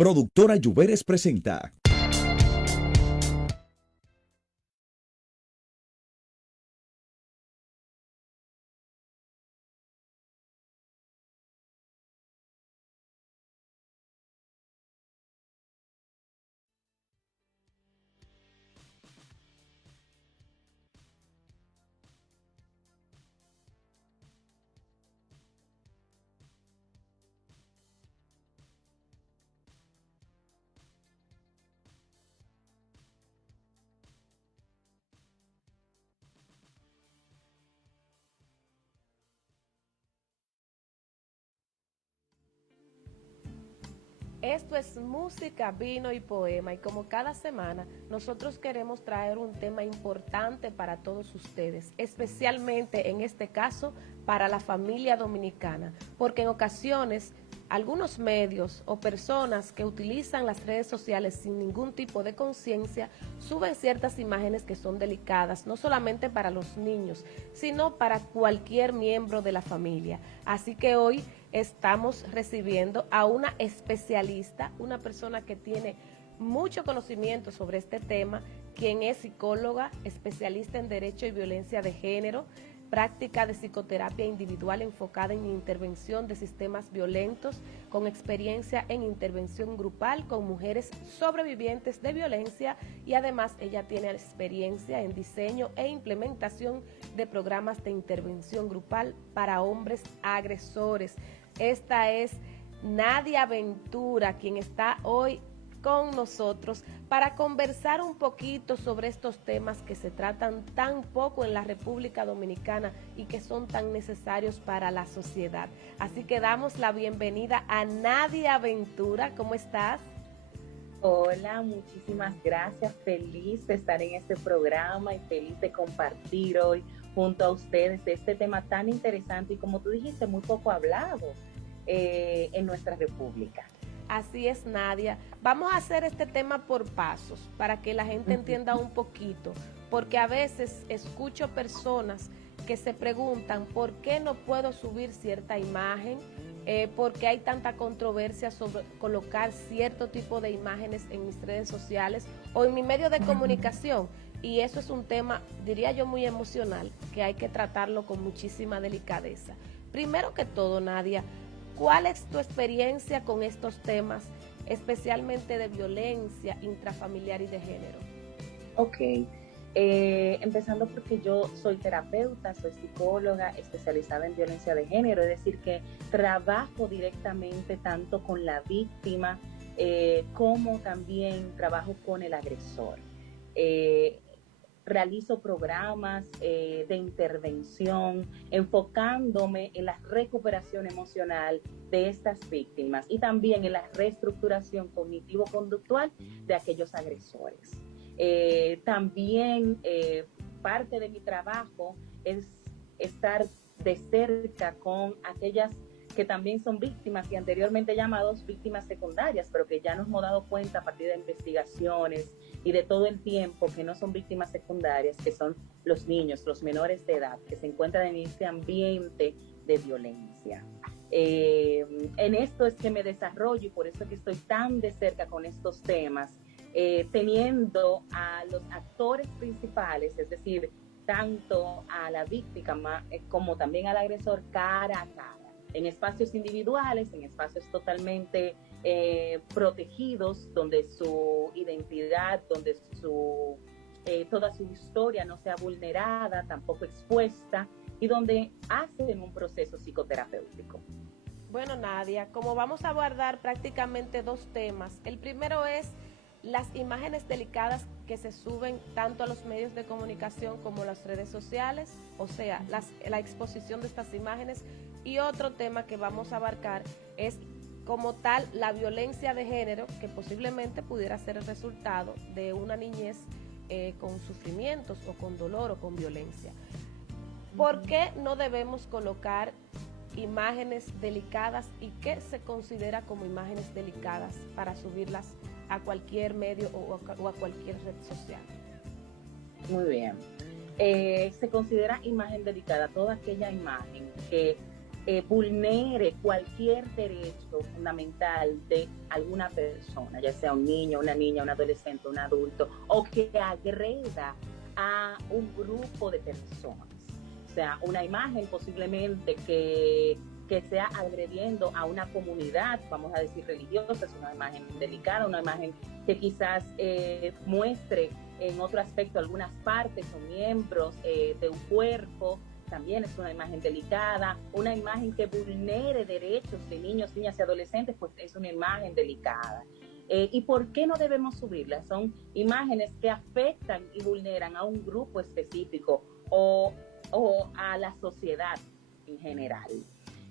Productora Lluveres presenta. Esto es música, vino y poema, y como cada semana nosotros queremos traer un tema importante para todos ustedes, especialmente en este caso para la familia dominicana, porque en ocasiones algunos medios o personas que utilizan las redes sociales sin ningún tipo de conciencia suben ciertas imágenes que son delicadas, no solamente para los niños, sino para cualquier miembro de la familia. Así que hoy estamos recibiendo a una especialista, una persona que tiene mucho conocimiento sobre este tema, quien es psicóloga, especialista en Derecho y Violencia de Género, práctica de psicoterapia individual enfocada en intervención de sistemas violentos, con experiencia en intervención grupal con mujeres sobrevivientes de violencia, y además ella tiene experiencia en diseño e implementación de programas de intervención grupal para hombres agresores. Esta es Nadia Ventura, quien está hoy con nosotros para conversar un poquito sobre estos temas que se tratan tan poco en la República Dominicana y que son tan necesarios para la sociedad. Así que damos la bienvenida a Nadia Ventura. ¿Cómo estás? Hola, muchísimas gracias. Feliz de estar en este programa y feliz de compartir hoy junto a ustedes este tema tan interesante y, como tú dijiste, muy poco hablado en nuestra república. Así es, Nadia. Vamos a hacer este tema por pasos para que la gente entienda un poquito, porque a veces escucho personas que se preguntan por qué no puedo subir cierta imagen, por qué hay tanta controversia sobre colocar cierto tipo de imágenes en mis redes sociales o en mi medio de comunicación. Y eso es un tema, diría yo, muy emocional, que hay que tratarlo con muchísima delicadeza. Primero que todo, Nadia, ¿cuál es tu experiencia con estos temas, especialmente de violencia intrafamiliar y de género? Ok, empezando porque yo soy terapeuta, soy psicóloga especializada en violencia de género, es decir, que trabajo directamente tanto con la víctima como también trabajo con el agresor. Eh, Realizo programas de intervención enfocándome en la recuperación emocional de estas víctimas y también en la reestructuración cognitivo-conductual de aquellos agresores. También parte de mi trabajo es estar de cerca con aquellas que también son víctimas y anteriormente llamados víctimas secundarias, pero que ya nos hemos dado cuenta a partir de investigaciones y de todo el tiempo que no son víctimas secundarias, que son los niños, los menores de edad, que se encuentran en este ambiente de violencia. En esto es que me desarrollo y por eso es que estoy tan de cerca con estos temas, teniendo a los actores principales, es decir, tanto a la víctima como también al agresor cara a cara, en espacios individuales, en espacios totalmente protegidos, donde su identidad, donde toda su historia no sea vulnerada, tampoco expuesta, y donde hacen un proceso psicoterapéutico. Bueno, Nadia, como vamos a abordar prácticamente dos temas, el primero es las imágenes delicadas que se suben tanto a los medios de comunicación como a las redes sociales, o sea, la exposición de estas imágenes, y otro tema que vamos a abarcar es como tal la violencia de género, que posiblemente pudiera ser el resultado de una niñez con sufrimientos o con dolor o con violencia. ¿Por qué no debemos colocar imágenes delicadas y qué se considera como imágenes delicadas para subirlas a cualquier medio o a cualquier red social? Muy bien. Se considera imagen delicada toda aquella imagen que vulnere cualquier derecho fundamental de alguna persona, ya sea un niño, una niña, un adolescente, un adulto, o que agreda a un grupo de personas. O sea, una imagen posiblemente que sea agrediendo a una comunidad, vamos a decir religiosa, es una imagen delicada, una imagen que quizás muestre en otro aspecto algunas partes o miembros de un cuerpo, también es una imagen delicada. Una imagen que vulnere derechos de niños, niñas y adolescentes, pues es una imagen delicada. ¿Y por qué no debemos subirlas? Son imágenes que afectan y vulneran a un grupo específico o a la sociedad en general.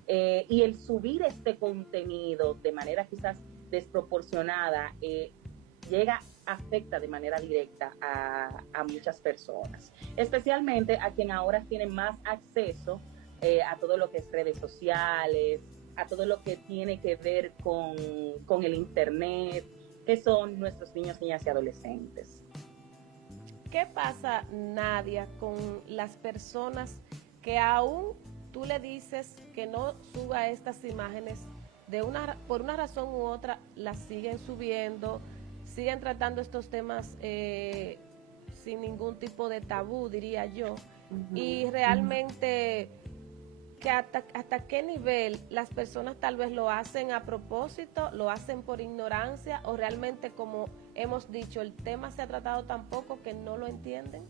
Y el subir este contenido de manera quizás desproporcionada afecta de manera directa a muchas personas, especialmente a quien ahora tienen más acceso a todo lo que es redes sociales, a todo lo que tiene que ver con el internet, que son nuestros niños, niñas y adolescentes. ¿Qué pasa, Nadia, con las personas que aún tú le dices que no suba estas imágenes, por una razón u otra las siguen subiendo, siguen tratando estos temas sin ningún tipo de tabú, diría yo, y realmente que hasta qué nivel las personas tal vez lo hacen a propósito, lo hacen por ignorancia, o realmente, como hemos dicho, el tema se ha tratado tan poco que no lo entienden?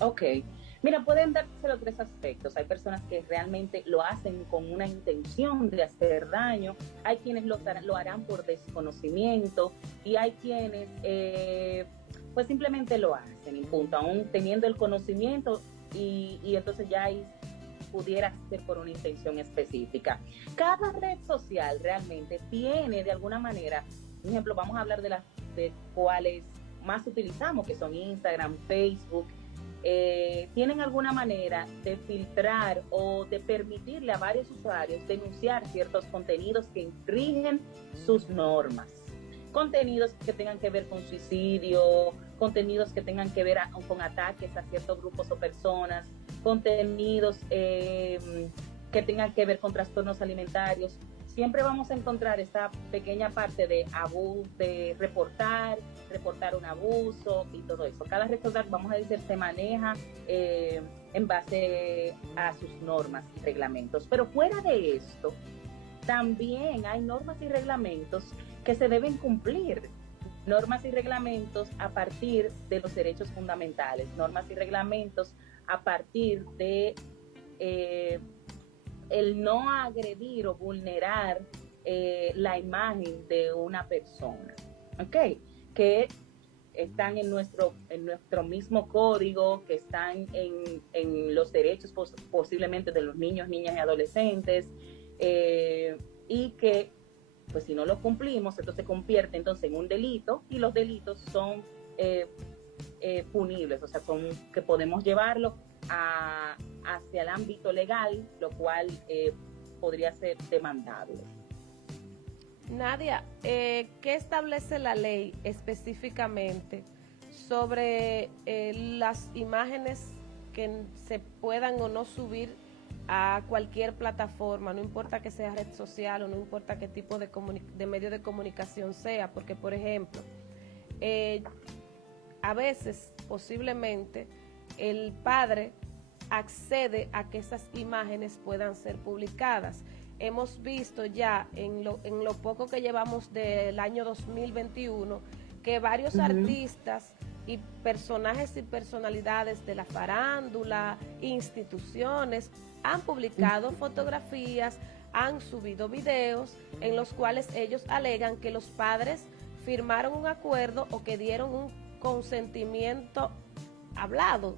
Ok, mira, pueden darse los tres aspectos. Hay personas que realmente lo hacen con una intención de hacer daño, hay quienes lo harán por desconocimiento y hay quienes pues simplemente lo hacen y punto, aún teniendo el conocimiento y entonces ya ahí pudiera ser por una intención específica. Cada red social realmente tiene de alguna manera, por ejemplo, vamos a hablar de cuáles más utilizamos, que son Instagram, Facebook. Tienen alguna manera de filtrar o de permitirle a varios usuarios denunciar ciertos contenidos que infringen sus normas. Contenidos que tengan que ver con suicidio, contenidos que tengan que ver con ataques a ciertos grupos o personas, contenidos que tengan que ver con trastornos alimentarios. Siempre vamos a encontrar esta pequeña parte de reportar un abuso y todo eso. Cada red social, vamos a decir, se maneja en base a sus normas y reglamentos. Pero fuera de esto, también hay normas y reglamentos que se deben cumplir. Normas y reglamentos a partir de los derechos fundamentales, normas y reglamentos a partir de el no agredir o vulnerar la imagen de una persona, ¿ok? Que están en nuestro mismo código, que están en los derechos posiblemente de los niños, niñas y adolescentes, y que pues si no lo cumplimos, entonces se convierte entonces en un delito, y los delitos son punibles, o sea, que podemos llevarlo hacia el ámbito legal, lo cual podría ser demandable. Nadia, ¿qué establece la ley específicamente sobre las imágenes que se puedan o no subir a cualquier plataforma, no importa que sea red social o no importa qué tipo de medio de comunicación sea? Porque, por ejemplo, a veces, posiblemente, el padre accede a que esas imágenes puedan ser publicadas. Hemos visto ya en lo poco que llevamos del año 2021 que varios artistas y personajes y personalidades de la farándula, instituciones, han publicado fotografías, han subido videos en los cuales ellos alegan que los padres firmaron un acuerdo o que dieron un consentimiento hablado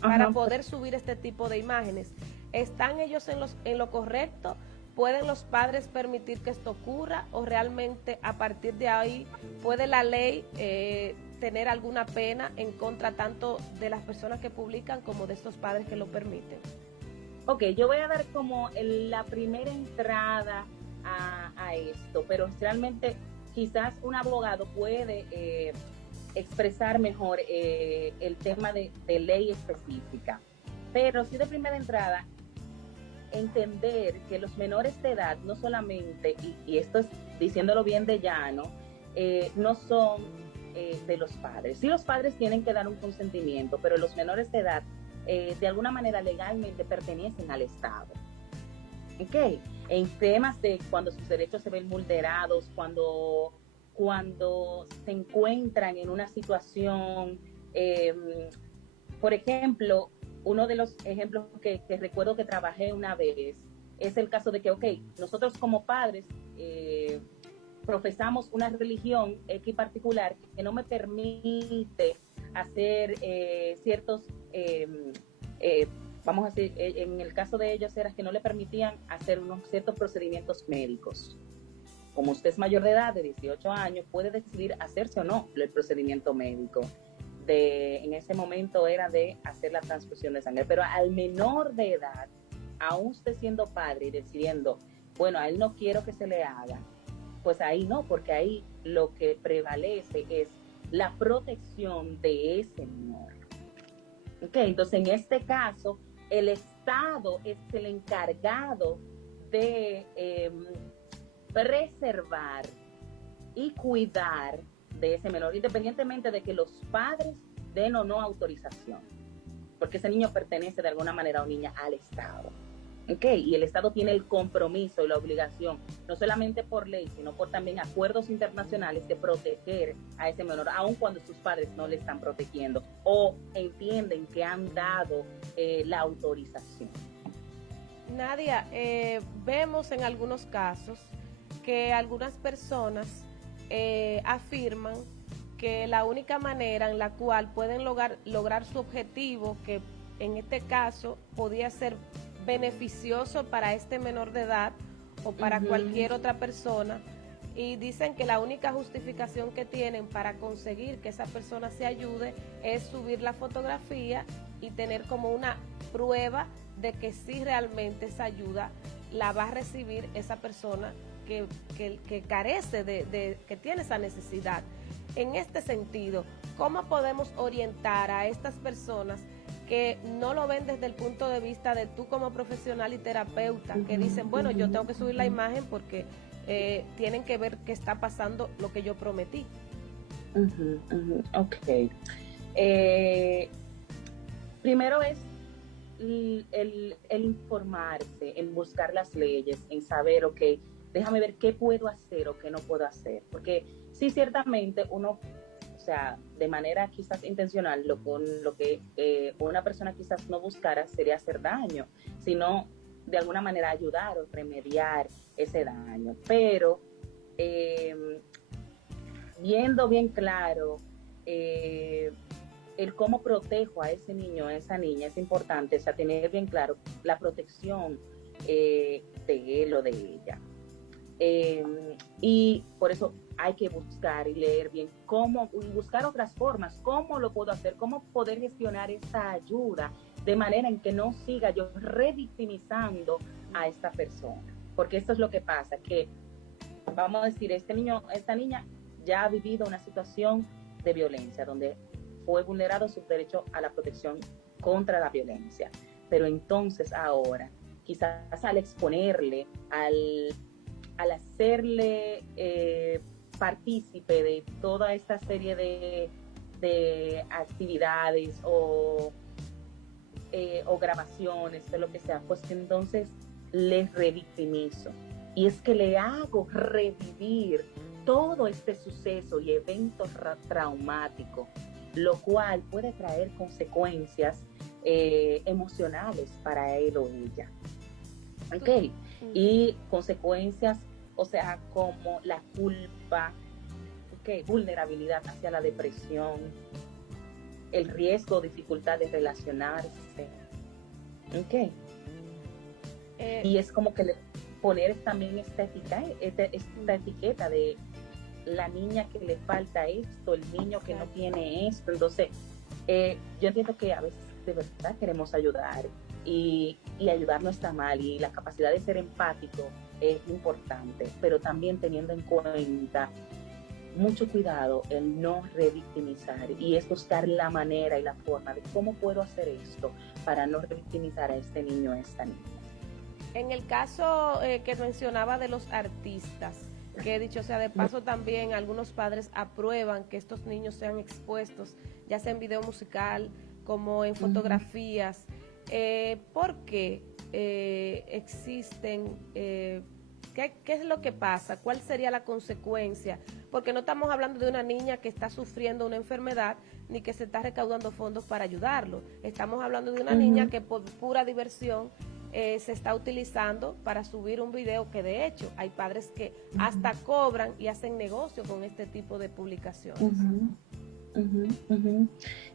para poder subir este tipo de imágenes. ¿Están ellos en lo correcto? ¿Pueden los padres permitir que esto ocurra, o realmente a partir de ahí puede la ley tener alguna pena en contra tanto de las personas que publican como de estos padres que lo permiten? Ok, yo voy a dar como la primera entrada a esto, pero realmente quizás un abogado puede expresar mejor el tema de ley específica. Pero sí, de primera entrada, entender que los menores de edad no solamente, y esto es diciéndolo bien de llano, no son de los padres. Sí, los padres tienen que dar un consentimiento, pero los menores de edad de alguna manera legalmente pertenecen al Estado. ¿Ok? En temas de cuando sus derechos se ven vulnerados, cuando se encuentran en una situación, por ejemplo, uno de los ejemplos que recuerdo que trabajé una vez es el caso de que, ok, nosotros como padres profesamos una religión X particular que no me permite hacer ciertos, vamos a decir, en el caso de ellos era que no le permitían hacer unos ciertos procedimientos médicos. Como usted es mayor de edad, de 18 años, puede decidir hacerse o no el procedimiento médico. En ese momento era de hacer la transfusión de sangre, pero al menor de edad, aún usted siendo padre y decidiendo, bueno, a él no quiero que se le haga, pues ahí no, porque ahí lo que prevalece es la protección de ese menor. Okay, entonces en este caso, el Estado es el encargado de preservar y cuidar de ese menor, independientemente de que los padres den o no autorización, porque ese niño pertenece de alguna manera o niña al Estado. Okay, y el Estado tiene el compromiso y la obligación, no solamente por ley, sino por también acuerdos internacionales de proteger a ese menor, aun cuando sus padres no le están protegiendo o entienden que han dado la autorización. Nadia, vemos en algunos casos que algunas personas afirman que la única manera en la cual pueden lograr su objetivo, que en este caso podía ser beneficioso para este menor de edad o para cualquier otra persona, y dicen que la única justificación que tienen para conseguir que esa persona se ayude es subir la fotografía y tener como una prueba de que sí realmente esa ayuda la va a recibir esa persona que carece que tiene esa necesidad. En este sentido, ¿cómo podemos orientar a estas personas que no lo ven desde el punto de vista de tú como profesional y terapeuta, que dicen, bueno, yo tengo que subir la imagen porque tienen que ver qué está pasando, lo que yo prometí? Ok. Primero es el informarse, en buscar las leyes, en saber, ok, déjame ver qué puedo hacer o qué no puedo hacer, porque sí, ciertamente uno, o sea, de manera quizás intencional, lo que una persona quizás no buscara sería hacer daño, sino de alguna manera ayudar o remediar ese daño. Pero viendo bien claro el cómo protejo a ese niño, a esa niña, es importante, o sea, tener bien claro la protección de él o de ella. Y por eso hay que buscar y leer bien cómo, y buscar otras formas, cómo lo puedo hacer, cómo poder gestionar esta ayuda de manera en que no siga yo revictimizando a esta persona, porque esto es lo que pasa, que vamos a decir, este niño, esta niña ya ha vivido una situación de violencia donde fue vulnerado su derecho a la protección contra la violencia, pero entonces ahora quizás al exponerle, al hacerle partícipe de toda esta serie de actividades o grabaciones, de lo que sea, pues entonces les revictimizo. Y es que le hago revivir todo este suceso y evento traumático, lo cual puede traer consecuencias emocionales para él o ella. ¿Ok? Y consecuencias, o sea, como la culpa, ¿ok? Vulnerabilidad hacia la depresión, el riesgo o dificultad de relacionarse. ¿Ok? Y es como que poner también esta etiqueta de la niña que le falta esto, el niño que no tiene esto. Entonces, yo entiendo que a veces de verdad queremos ayudar y ayudar no está mal, y la capacidad de ser empático es importante, pero también teniendo en cuenta mucho cuidado el no revictimizar, y es buscar la manera y la forma de cómo puedo hacer esto para no revictimizar a este niño o a esta niña. En el caso que mencionaba de los artistas, que dicho sea de paso también algunos padres aprueban que estos niños sean expuestos, ya sea en video musical como en fotografías, ¿por qué existen? ¿Qué es lo que pasa? ¿Cuál sería la consecuencia? Porque no estamos hablando de una niña que está sufriendo una enfermedad ni que se está recaudando fondos para ayudarlo. Estamos hablando de una niña que por pura diversión se está utilizando para subir un video, que de hecho hay padres que hasta cobran y hacen negocio con este tipo de publicaciones.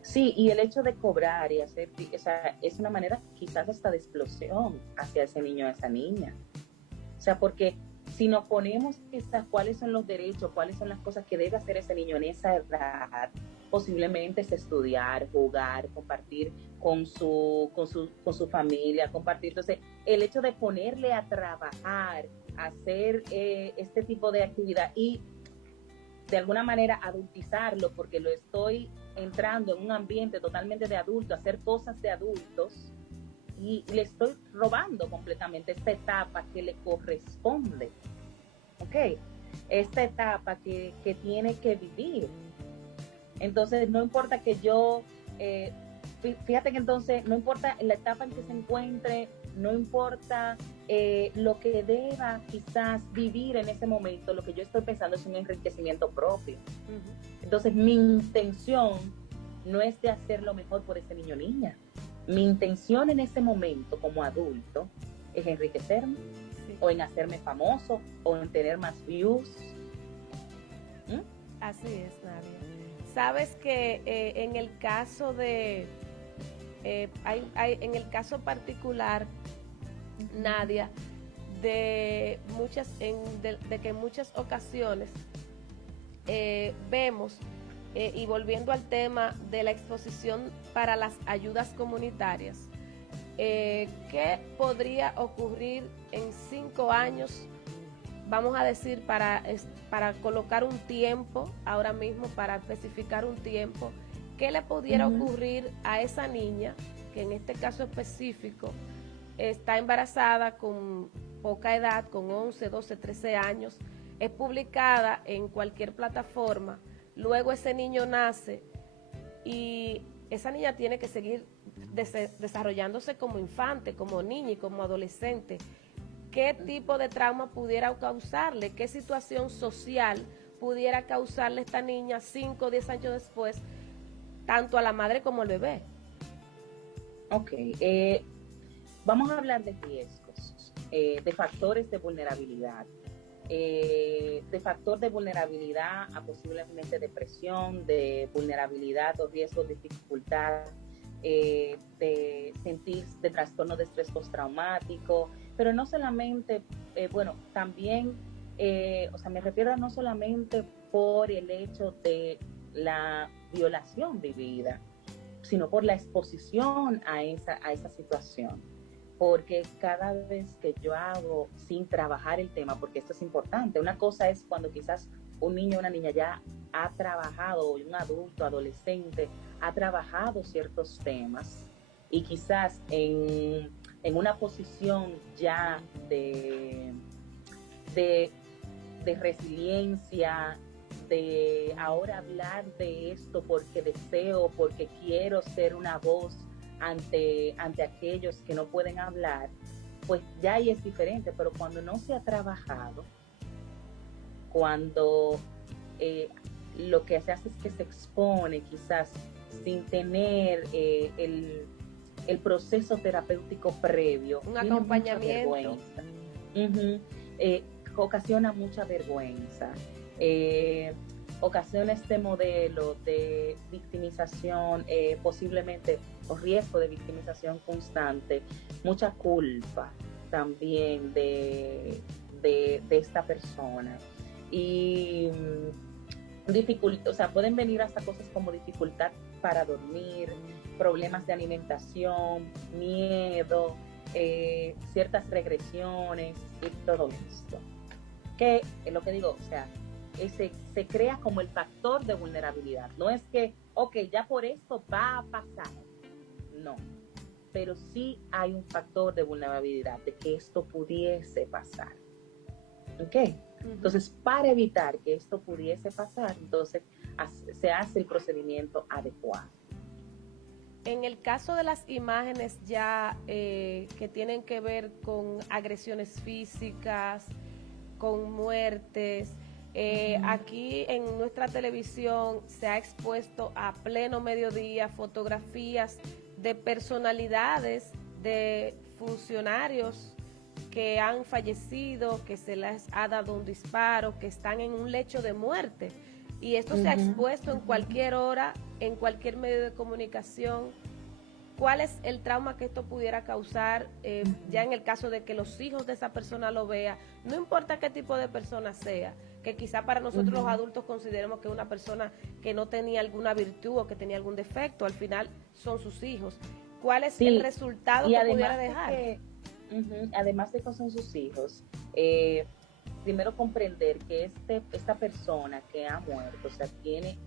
Sí, y el hecho de cobrar y hacer, o sea, es una manera quizás hasta de explosión hacia ese niño o esa niña. O sea, porque si nos ponemos quizás cuáles son los derechos, cuáles son las cosas que debe hacer ese niño en esa edad, posiblemente es estudiar, jugar, compartir con su familia, compartir. Entonces, el hecho de ponerle a trabajar, hacer este tipo de actividad y de alguna manera adultizarlo, porque lo estoy entrando en un ambiente totalmente de adulto, hacer cosas de adultos, y le estoy robando completamente esta etapa que le corresponde, ¿ok? Esta etapa que tiene que vivir. Entonces, no importa que yo, fíjate que entonces, no importa la etapa en que se encuentre, no importa lo que deba quizás vivir en ese momento, lo que yo estoy pensando es un enriquecimiento propio. Entonces, mi intención no es de hacer lo mejor por ese niño o niña. Mi intención en ese momento como adulto es enriquecerme, o en hacerme famoso, o en tener más views. Así es, Nadia. Sabes que en el caso de, en el caso particular, Nadia, de que en muchas ocasiones vemos, y volviendo al tema de la exposición para las ayudas comunitarias, ¿qué podría ocurrir en 5 años? Vamos a decir, para colocar un tiempo, ahora mismo, para especificar un tiempo, ¿qué le pudiera ocurrir a esa niña, que en este caso específico está embarazada con poca edad, con 11, 12, 13 años, es publicada en cualquier plataforma, luego ese niño nace y esa niña tiene que seguir desarrollándose como infante, como niña y como adolescente? ¿Qué tipo de trauma pudiera causarle? ¿Qué situación social pudiera causarle a esta niña 5 o 10 años después, tanto a la madre como al bebé? Ok, vamos a hablar de riesgos, de factores de vulnerabilidad, de factor de vulnerabilidad a posiblemente depresión, de vulnerabilidad o riesgos de dificultad, de sentir de trastorno de estrés postraumático, pero no solamente, bueno, también, o sea, me refiero a no solamente por el hecho de la violación vivida, sino por la exposición a esa situación. Porque cada vez que yo hago sin trabajar el tema, porque esto es importante, una cosa es cuando quizás un niño o una niña ya ha trabajado, un adulto, adolescente, ha trabajado ciertos temas y quizás en una posición ya de resiliencia, de ahora hablar de esto porque deseo, porque quiero ser una voz ante aquellos que no pueden hablar, pues ya ahí es diferente. Pero cuando no se ha trabajado, cuando lo que se hace es que se expone quizás sin tener el proceso terapéutico previo, un acompañamiento, ocasiona mucha vergüenza, ocasiona este modelo de victimización, posiblemente, o riesgo de victimización constante, mucha culpa también de esta persona. Y o sea, pueden venir hasta cosas como dificultad para dormir, problemas de alimentación, miedo, ciertas regresiones y todo esto. Que es lo que digo, o sea, se crea como el factor de vulnerabilidad. No es que, ok, ya por esto va a pasar. No. pero sí hay un factor de vulnerabilidad de que esto pudiese pasar. ¿Ok? Entonces, para evitar que esto pudiese pasar, entonces se hace el procedimiento adecuado. En el caso de las imágenes ya que tienen que ver con agresiones físicas, con muertes, aquí en nuestra televisión se ha expuesto a pleno mediodía fotografías de personalidades, de funcionarios que han fallecido, que se les ha dado un disparo, que están en un lecho de muerte. Y esto se ha expuesto en cualquier hora, en cualquier medio de comunicación. ¿Cuál es el trauma que esto pudiera causar ya en el caso de que los hijos de esa persona lo vean? No importa qué tipo de persona sea, que quizá para nosotros los adultos consideremos que una persona que no tenía alguna virtud o que tenía algún defecto, al final son sus hijos. ¿Cuál es el resultado que pudiera dejar? Además de que son sus hijos, primero comprender que esta persona que ha muerto, o sea, tiene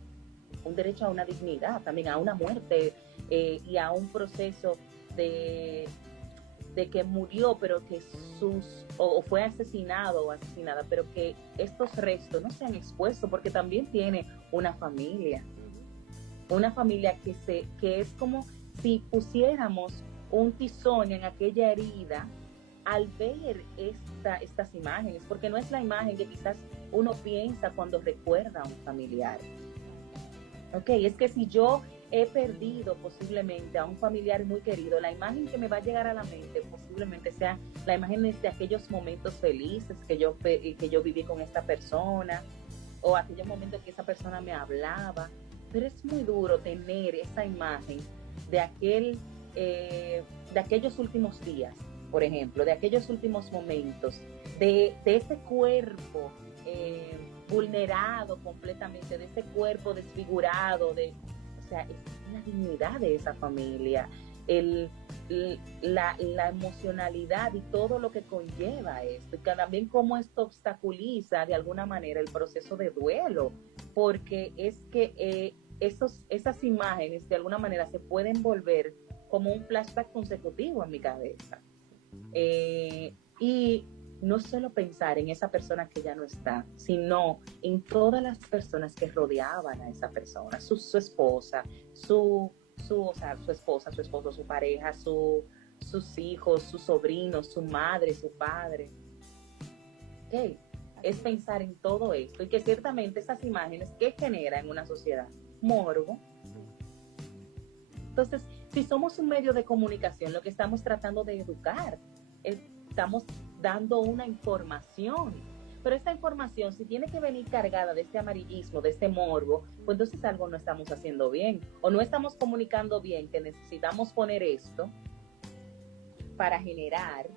un derecho a una dignidad, también a una muerte y a un proceso de que murió, pero que o fue asesinado o asesinada, pero que estos restos no sean expuestos, porque también tiene una familia que es como si pusiéramos un tizón en aquella herida al ver estas imágenes, porque no es la imagen que quizás uno piensa cuando recuerda a un familiar. Ok, es que si yo he perdido posiblemente a un familiar muy querido, la imagen que me va a llegar a la mente posiblemente sea la imagen de aquellos momentos felices que yo viví con esta persona, o aquellos momentos que esa persona me hablaba, pero es muy duro tener esa imagen de aquellos últimos días, por ejemplo, de aquellos últimos momentos, de ese cuerpo vulnerado completamente, de ese cuerpo desfigurado, o sea, es la dignidad de esa familia, la emocionalidad y todo lo que conlleva esto, y también cómo esto obstaculiza de alguna manera el proceso de duelo, porque es que esas imágenes de alguna manera se pueden volver como un flashback consecutivo en mi cabeza. Y no solo pensar en esa persona que ya no está, sino en todas las personas que rodeaban a esa persona, su esposa, su esposa, su esposo, su pareja, sus hijos, sus sobrinos, su madre, su padre. Okay. Es pensar en todo esto y que ciertamente esas imágenes que generan en una sociedad morbo. Entonces, si somos un medio de comunicación, lo que estamos tratando de educar, estamos dando una información, pero esta información, si tiene que venir cargada de este amarillismo, de este morbo, pues entonces algo no estamos haciendo bien, o no estamos comunicando bien, que necesitamos poner esto para generar,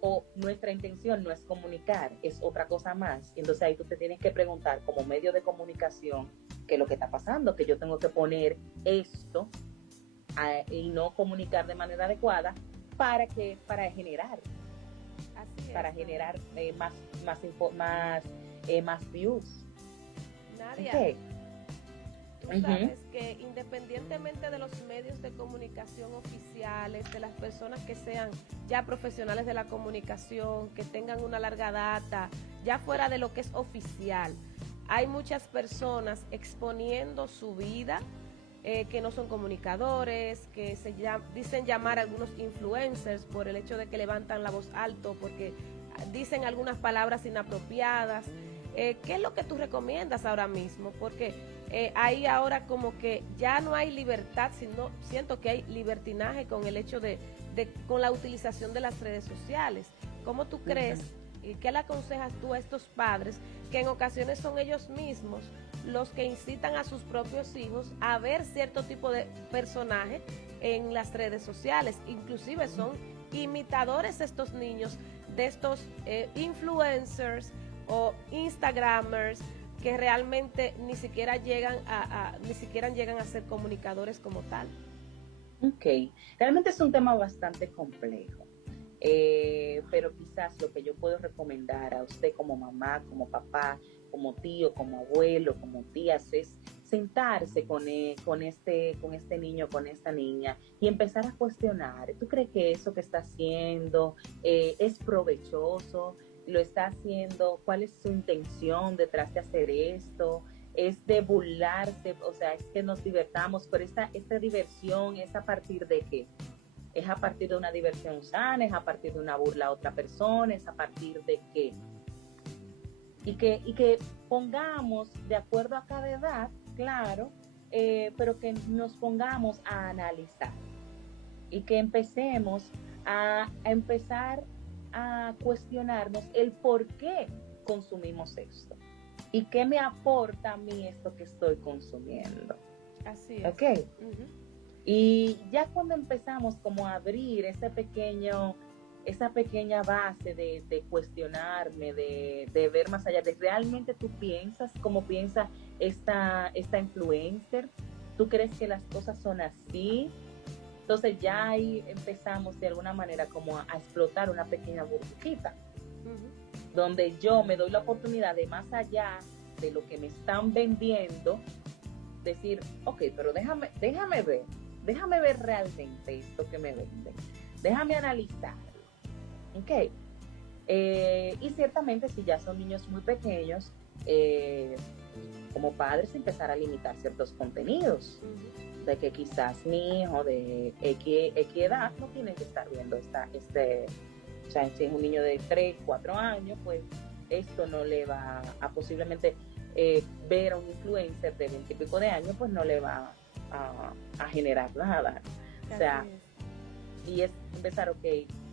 o nuestra intención no es comunicar, es otra cosa más. Entonces ahí tú te tienes que preguntar como medio de comunicación qué es lo que está pasando, que yo tengo que poner esto y no comunicar de manera adecuada para generar. Así para generar más views. Nadia, okay. Tú sabes que independientemente de los medios de comunicación oficiales, de las personas que sean ya profesionales de la comunicación, que tengan una larga data, ya fuera de lo que es oficial, hay muchas personas exponiendo su vida, que no son comunicadores, que dicen llamar a algunos influencers por el hecho de que levantan la voz alto, porque dicen algunas palabras inapropiadas. ¿Qué es lo que tú recomiendas ahora mismo? Porque ahí ahora como que ya no hay libertad, sino siento que hay libertinaje con el hecho con la utilización de las redes sociales. ¿Cómo tú crees y qué le aconsejas tú a estos padres que en ocasiones son ellos mismos los que incitan a sus propios hijos a ver cierto tipo de personaje en las redes sociales? Inclusive son imitadores estos niños de estos influencers o instagramers que realmente ni siquiera llegan a ser comunicadores como tal. Ok, realmente es un tema bastante complejo. Pero quizás lo que yo puedo recomendar a usted como mamá, como papá, como tío, como abuelo, como tías, es sentarse con este niño, con esta niña y empezar a cuestionar. ¿Tú crees que eso que está haciendo es provechoso? ¿Lo está haciendo? ¿Cuál es su intención detrás de hacer esto? ¿Es de burlarse? O sea, es que nos divertamos, pero esta diversión es a partir de qué? ¿Es a partir de una diversión sana? ¿Es a partir de una burla a otra persona? ¿Es a partir de qué? Y que pongamos de acuerdo a cada edad, claro, pero que nos pongamos a analizar y que empecemos a empezar a cuestionarnos el por qué consumimos esto y qué me aporta a mí esto que estoy consumiendo. Así es. ¿Ok? Uh-huh. Y ya cuando empezamos como a abrir esa pequeña base de cuestionarme, de ver más allá, de realmente tú piensas como piensa esta influencer, tú crees que las cosas son así. Entonces ya ahí empezamos de alguna manera como a explotar una pequeña burbujita, uh-huh, donde yo me doy la oportunidad de más allá de lo que me están vendiendo, decir, ok, pero déjame ver realmente esto que me venden, déjame analizar, ok. Y ciertamente si ya son niños muy pequeños, como padres empezar a limitar ciertos contenidos, uh-huh, de que quizás mi hijo de X edad no tiene que estar viendo o sea, si es un niño de 3, 4 años, pues esto no le va a posiblemente ver a un influencer de 20 y pico de años, pues no le va a generar nada. O sea, y es empezar, ok,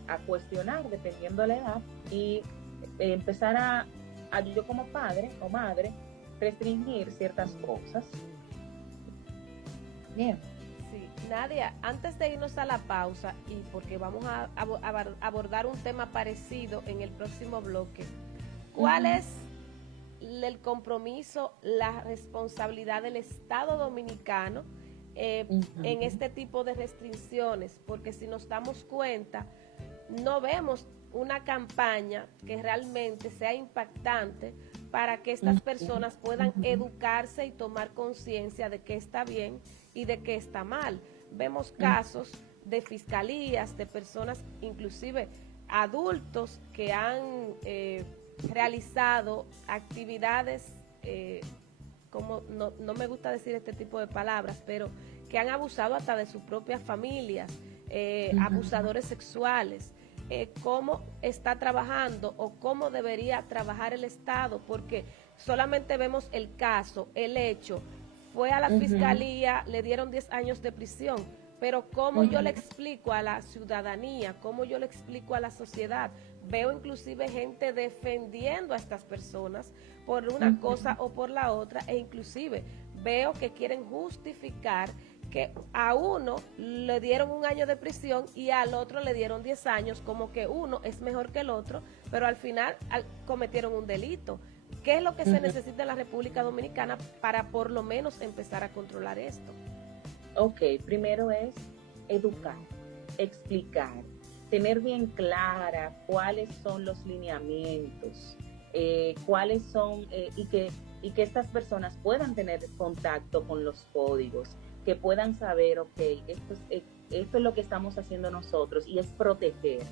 a cuestionar dependiendo de la edad y empezar a yo como padre o madre restringir ciertas cosas. Bien. Sí, Nadia, antes de irnos a la pausa, y porque vamos a abordar un tema parecido en el próximo bloque, ¿cuál uh-huh. es el compromiso, la responsabilidad del Estado Dominicano uh-huh. en este tipo de restricciones? Porque si nos damos cuenta, no vemos una campaña que realmente sea impactante para que estas personas puedan educarse y tomar conciencia de qué está bien y de qué está mal. Vemos casos de fiscalías, de personas, inclusive adultos, que han realizado actividades, como no me gusta decir este tipo de palabras, pero que han abusado hasta de sus propias familias, abusadores sexuales. Cómo está trabajando o cómo debería trabajar el Estado, porque solamente vemos el caso, el hecho, fue a la uh-huh. fiscalía, le dieron 10 años de prisión, pero cómo uh-huh. yo le explico a la ciudadanía, cómo yo le explico a la sociedad. Veo inclusive gente defendiendo a estas personas por una uh-huh. cosa o por la otra, e inclusive veo que quieren justificar que a uno le dieron 1 año de prisión y al otro le dieron 10 años, como que uno es mejor que el otro, pero al final cometieron un delito. ¿Qué es lo que uh-huh. se necesita en la República Dominicana para por lo menos empezar a controlar esto? Ok, primero es educar, explicar, tener bien clara cuáles son los lineamientos, cuáles son, y que estas personas puedan tener contacto con los códigos, que puedan saber, ok, esto es lo que estamos haciendo nosotros, y es proteger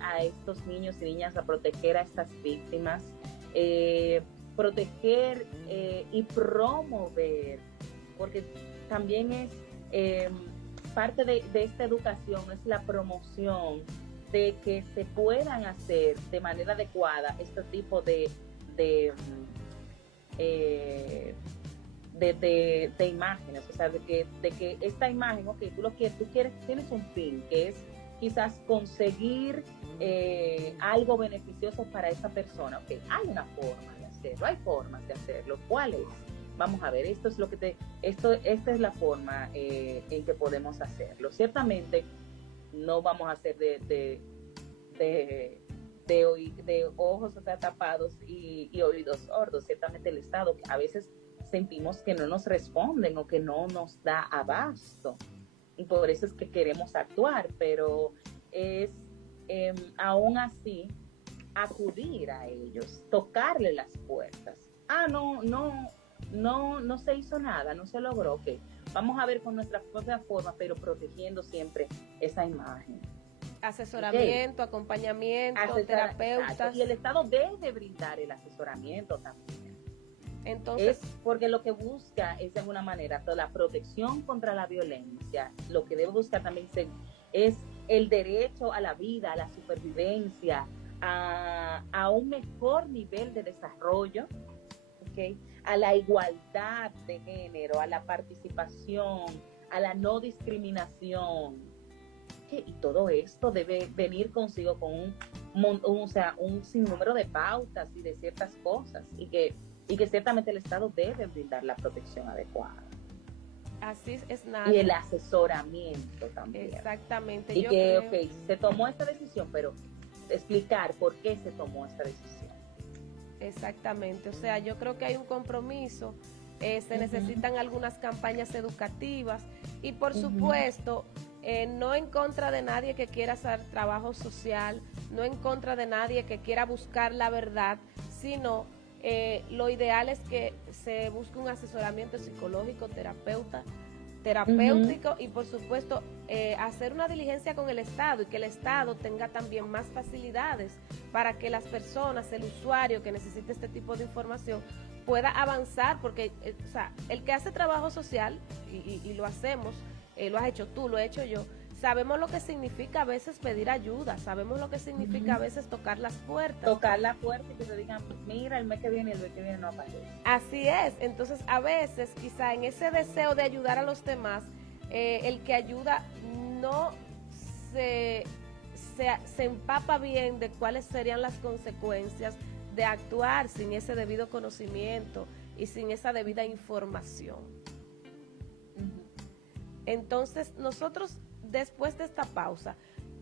a estos niños y niñas, a proteger a estas víctimas, proteger y promover, porque también es parte de esta educación, es la promoción de que se puedan hacer de manera adecuada este tipo de imágenes, o sea, de que esta imagen, ok, tienes un fin, que es quizás conseguir algo beneficioso para esta persona, ok, hay una forma de hacerlo, hay formas de hacerlo, ¿cuál es? Vamos a ver, esta es la forma en que podemos hacerlo. Ciertamente no vamos a hacer de ojos, o sea, tapados y oídos sordos. Ciertamente el Estado a veces sentimos que no nos responden o que no nos da abasto, y por eso es que queremos actuar, pero es aún así acudir a ellos, tocarle las puertas. No no se hizo nada, no se logró, ok, vamos a ver con nuestra propia forma, pero protegiendo siempre esa imagen. Asesoramiento, acompañamiento, terapeutas. Exacto. Y el Estado debe brindar el asesoramiento también. Entonces, porque lo que busca es de alguna manera toda la protección contra la violencia. Lo que debe buscar también es el derecho a la vida, a la supervivencia, a un mejor nivel de desarrollo, ¿okay? A la igualdad de género, a la participación, a la no discriminación. ¿Okay? Y todo esto debe venir consigo con un sinnúmero de pautas y de ciertas cosas, y que ciertamente el Estado debe brindar la protección adecuada. Así es, nada. Y el asesoramiento también. Exactamente. Y se tomó esta decisión, pero explicar por qué se tomó esta decisión. Exactamente. O sea, yo creo que hay un compromiso, se necesitan algunas campañas educativas y por supuesto, no en contra de nadie que quiera hacer trabajo social, no en contra de nadie que quiera buscar la verdad, sino lo ideal es que se busque un asesoramiento psicológico, terapéutico y por supuesto hacer una diligencia con el Estado y que el Estado tenga también más facilidades para que las personas, el usuario que necesite este tipo de información pueda avanzar, porque o sea, el que hace trabajo social y lo hacemos, lo has hecho tú, lo he hecho yo, sabemos lo que significa a veces pedir ayuda, sabemos lo que significa a veces tocar las puertas. Tocar la puerta y que te digan, mira, el mes que viene no aparece. Así es, entonces a veces quizá en ese deseo de ayudar a los demás, el que ayuda no se empapa bien de cuáles serían las consecuencias de actuar sin ese debido conocimiento y sin esa debida información. Entonces nosotros, después de esta pausa,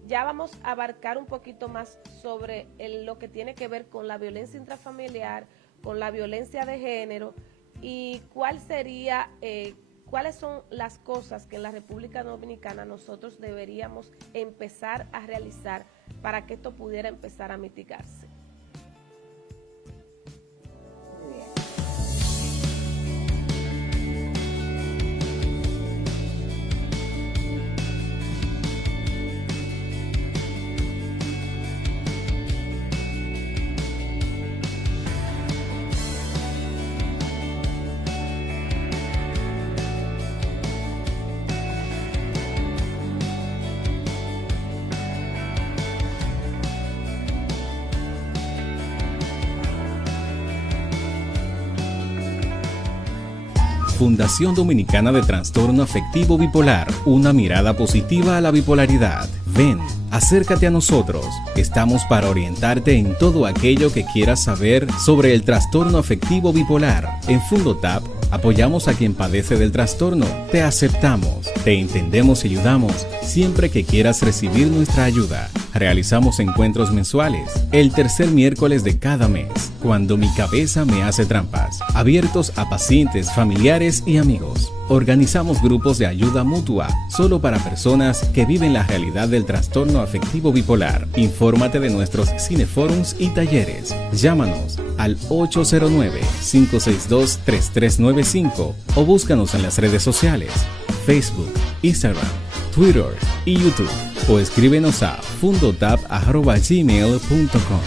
ya vamos a abarcar un poquito más sobre lo que tiene que ver con la violencia intrafamiliar, con la violencia de género y cuáles son las cosas que en la República Dominicana nosotros deberíamos empezar a realizar para que esto pudiera empezar a mitigarse. Fundación Dominicana de Trastorno Afectivo Bipolar, una mirada positiva a la bipolaridad. Ven, acércate a nosotros. Estamos para orientarte en todo aquello que quieras saber sobre el trastorno afectivo bipolar. En Fundotap apoyamos a quien padece del trastorno. Te aceptamos, te entendemos y ayudamos siempre que quieras recibir nuestra ayuda. Realizamos encuentros mensuales, el tercer miércoles de cada mes, cuando mi cabeza me hace trampas, abiertos a pacientes, familiares y amigos. Organizamos grupos de ayuda mutua, solo para personas que viven la realidad del trastorno afectivo bipolar. Infórmate de nuestros cineforums y talleres. Llámanos al 809-562-3395 o búscanos en las redes sociales, Facebook, Instagram, Twitter y YouTube, o escríbenos a fundotap@gmail.com.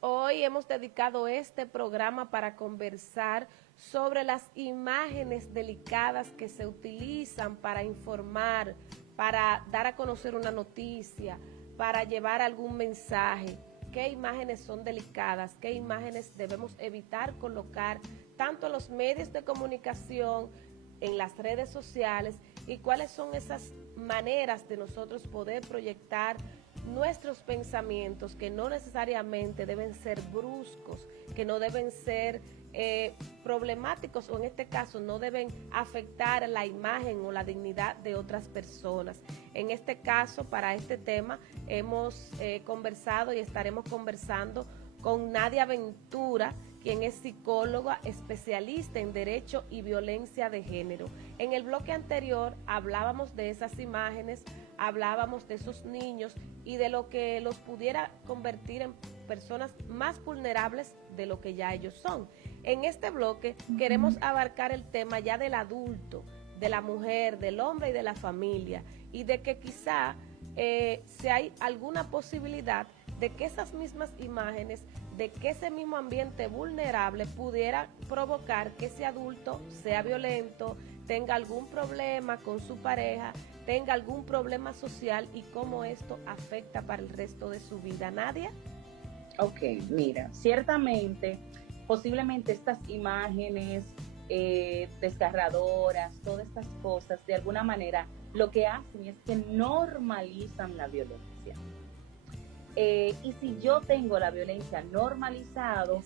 Hoy hemos dedicado este programa para conversar sobre las imágenes delicadas que se utilizan para informar, para dar a conocer una noticia, para llevar algún mensaje. ¿Qué imágenes son delicadas? ¿Qué imágenes debemos evitar colocar tanto en los medios de comunicación, en las redes sociales? ¿Y cuáles son esas maneras de nosotros poder proyectar nuestros pensamientos, que no necesariamente deben ser bruscos, que no deben ser problemáticos, o en este caso no deben afectar la imagen o la dignidad de otras personas? En este caso, para este tema, hemos conversado y estaremos conversando con Nadia Ventura, quien es psicóloga especialista en Derecho y Violencia de Género. En el bloque anterior hablábamos de esas imágenes, hablábamos de esos niños y de lo que los pudiera convertir personas más vulnerables de lo que ya ellos son. En este bloque queremos abarcar el tema ya del adulto, de la mujer, del hombre y de la familia, y de que quizá si hay alguna posibilidad de que esas mismas imágenes, de que ese mismo ambiente vulnerable pudiera provocar que ese adulto sea violento, tenga algún problema con su pareja, tenga algún problema social, y cómo esto afecta para el resto de su vida. Nadia. Ok, mira, ciertamente, posiblemente estas imágenes desgarradoras, todas estas cosas, de alguna manera, lo que hacen es que normalizan la violencia. Y si yo tengo la violencia normalizado,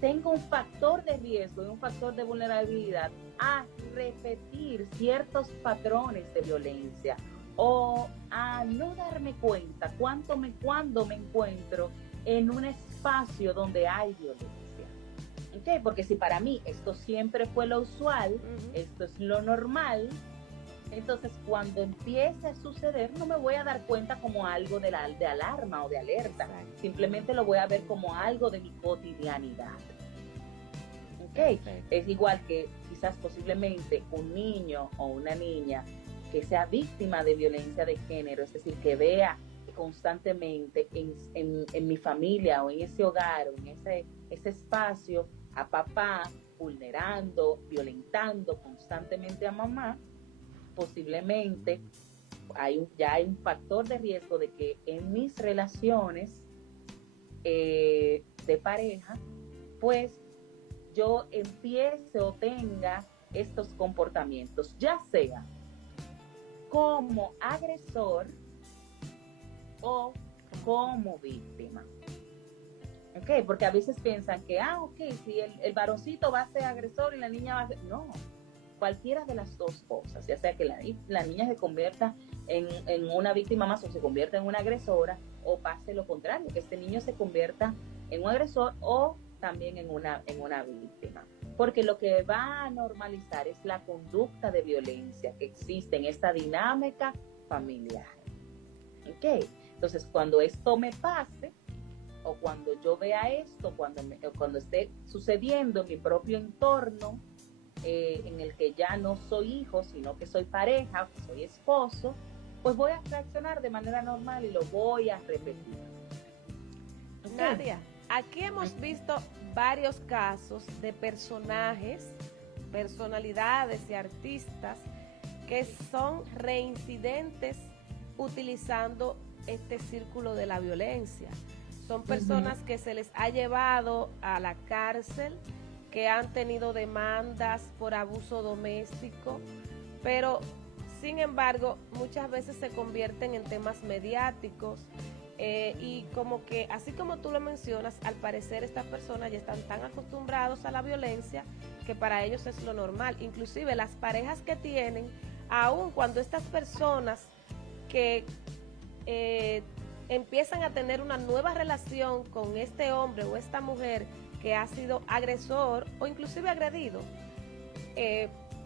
tengo un factor de riesgo y un factor de vulnerabilidad a repetir ciertos patrones de violencia o a no darme cuenta cuando me encuentro en un espacio donde hay violencia. ¿Okay? Porque si para mí esto siempre fue lo usual, esto es lo normal, entonces cuando empiece a suceder no me voy a dar cuenta como algo de alarma o de alerta. Simplemente lo voy a ver como algo de mi cotidianidad. ¿Okay? Es igual que quizás posiblemente un niño o una niña que sea víctima de violencia de género, es decir, que vea constantemente en mi familia o en ese hogar o en ese espacio a papá vulnerando, violentando constantemente a mamá. Posiblemente ya hay un factor de riesgo de que en mis relaciones de pareja, pues yo empiece o tenga estos comportamientos, ya sea como agresor o como víctima. ¿Ok? Porque a veces piensan que, si el varoncito va a ser agresor y la niña va a ser... No, cualquiera de las dos cosas, ya sea que la niña se convierta en una víctima más o se convierta en una agresora, o pase lo contrario, que este niño se convierta en un agresor o también en una víctima. Porque lo que va a normalizar es la conducta de violencia que existe en esta dinámica familiar. ¿Ok? Entonces, cuando esto me pase, o cuando yo vea esto, cuando esté sucediendo en mi propio entorno, en el que ya no soy hijo, sino que soy pareja, que soy esposo, pues voy a reaccionar de manera normal y lo voy a repetir. ¿Okay? Nadia, aquí hemos visto varios casos de personalidades y artistas que son reincidentes utilizando este círculo de la violencia. Son personas que se les ha llevado a la cárcel, que han tenido demandas por abuso doméstico, pero sin embargo muchas veces se convierten en temas mediáticos y como que, así como tú lo mencionas, al parecer estas personas ya están tan acostumbrados a la violencia que para ellos es lo normal. Inclusive las parejas que tienen, aun cuando estas personas que empiezan a tener una nueva relación con este hombre o esta mujer que ha sido agresor o inclusive agredido,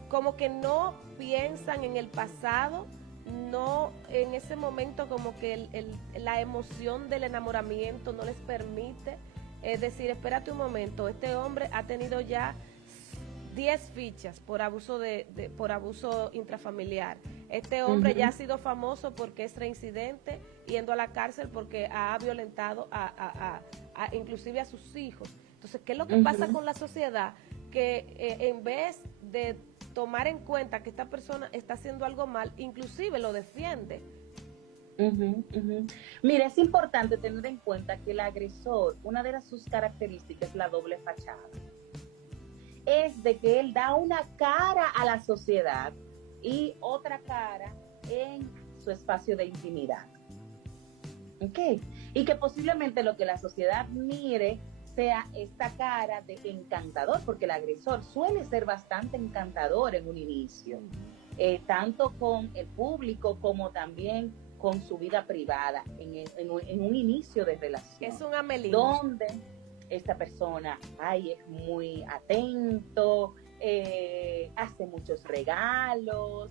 como que no piensan en el pasado, no en ese momento, como que la emoción del enamoramiento no les permite decir, espérate un momento, este hombre ha tenido ya 10 fichas por abuso por abuso intrafamiliar. Este hombre ya ha sido famoso porque es reincidente, yendo a la cárcel porque ha violentado inclusive a sus hijos. Entonces, ¿qué es lo que pasa con la sociedad? Que en vez de tomar en cuenta que esta persona está haciendo algo mal, inclusive lo defiende. Mira, es importante tener en cuenta que el agresor, una de sus características es la doble fachada. Es de que él da una cara a la sociedad y otra cara en su espacio de intimidad. ¿Ok? Y que posiblemente lo que la sociedad mire sea esta cara de encantador, porque el agresor suele ser bastante encantador en un inicio, tanto con el público como también con su vida privada, en un inicio de relación. Es un amelino. Donde esta persona es muy atento, hace muchos regalos,